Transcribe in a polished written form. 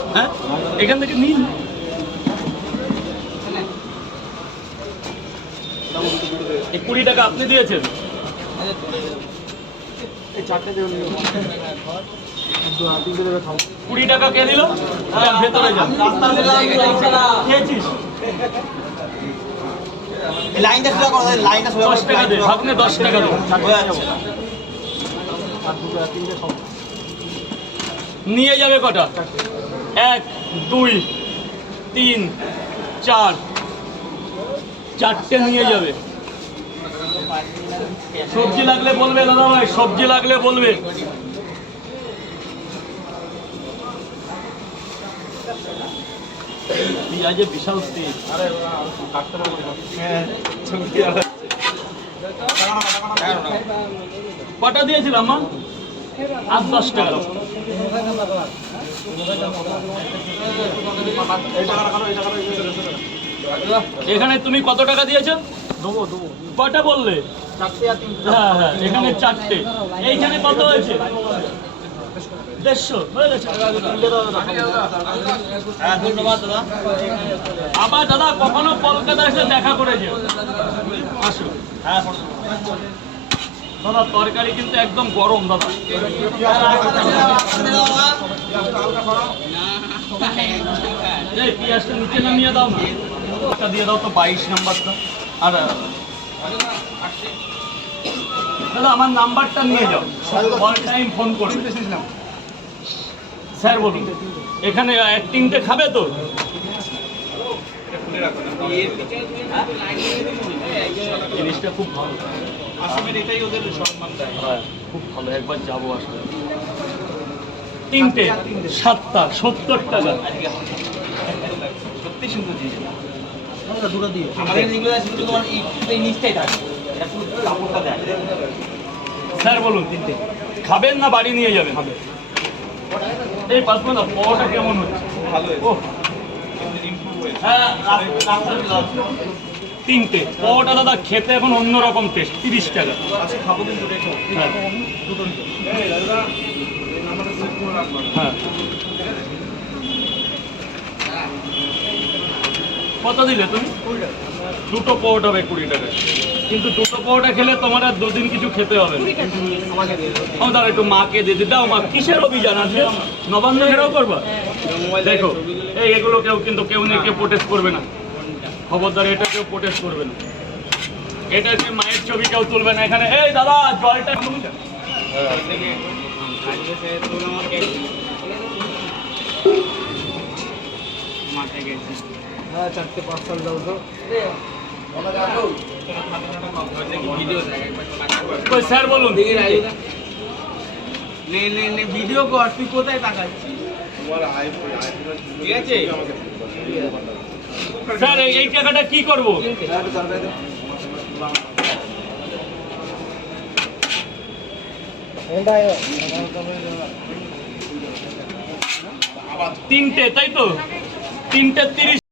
হ্যাঁ এখান থেকে নিন। এই 20 টাকা আপনি দিয়েছেন। এই 20 টাকা কে দিল? ভেতরে যান। খেয়েছিস? লাইনটা সোজা করো, লাইনটা সোজা 10 টাকা দে, ভাগ্নে 10 টাকা দে। নিয়ে যাবে কটা? 1 2 3 4 4টে নিয়ে যাবে। সবজি লাগলে বলবে দাদা ভাই, সবজি লাগলে বলবে। পেঁয়াজে বিশাল তেল। কটা দিয়েছিলাম মা? আর 10 টাকা। এখানে তুমি কত টাকা দিয়েছো? কটা বললে? হ্যাঁ হ্যাঁ, এখানে 4টে। এইখানে কত হয়েছে? 150 হয়ে গেছে। ধন্যবাদ দাদা। আবার দাদা কখনো কলকাতা এসে দেখা করে যেও। আসো। হ্যাঁ দাদা তরকারি কিন্তু একদম গরম দাদা। এই পেঁয়াজটা নিচে নামিয়ে দাও না। ওটা দিয়ে দাও তো 22 নাম্বারটা। আর দাদা আমার নাম্বারটা নিয়ে যাও, অল টাইম ফোন করবে। স্যার বলুন, এখানে 3টে খাবে তো? জিনিসটা খুব ভালো, আসামের এটাই ওদের সম্মান দেয়। হ্যাঁ খুব ভালো, একবার যাবো আসলে। 3টে 7টা 70 টাকা। সত্যি সুন্দর জিনিস। দুটো দিয়ে আমাদের যেগুলো আছে শুধু তোমার এই নিচটাই থাকে, এটা পুরো কাপড়টা দেয়। স্যার বলুন 3টে খাবেন না বাড়ি নিয়ে যাবেন? এই পাঁচমা না পাওয়াটা কেমন হচ্ছে? ভালো ও হ্যাঁ, 3টে পাওয়াটা দাদা খেতে এখন অন্যরকম টেস্ট। 30 টাকা। আচ্ছা খাবো কিন্তু রেখো। হ্যাঁ হ্যাঁ। কত দিলে তুমি? দুটো পাওয়াটা হবে 20 টাকা। কিন্তু দুটো পাওয়াটা খেলে তোমার আর 2 দিন কিছু খেতে হবে না। দাদা একটু মাকে দিয়ে দাও। মা কিসের অভিযান আছে? নবান্ন ঘেরাও করবা? দেখো এই এগুলো কেউ নেই, কেউ প্রোটেস্ট করবে না। খবরদার, এটা কেউ প্রোটেস্ট করবে না। এটা যে মায়ের ছবি কেউ তুলবে না এখানে। এই দাদা জলটা হ্যাঁ 4টে 5 সাল দাও তো। স্যার বলুন। ভিডিও কর, তুই কোথায় তাকাচ্ছিস? ঠিক আছে স্যার এই টাকাটা কি করবো? 3টে তাই তো? 3টে 30।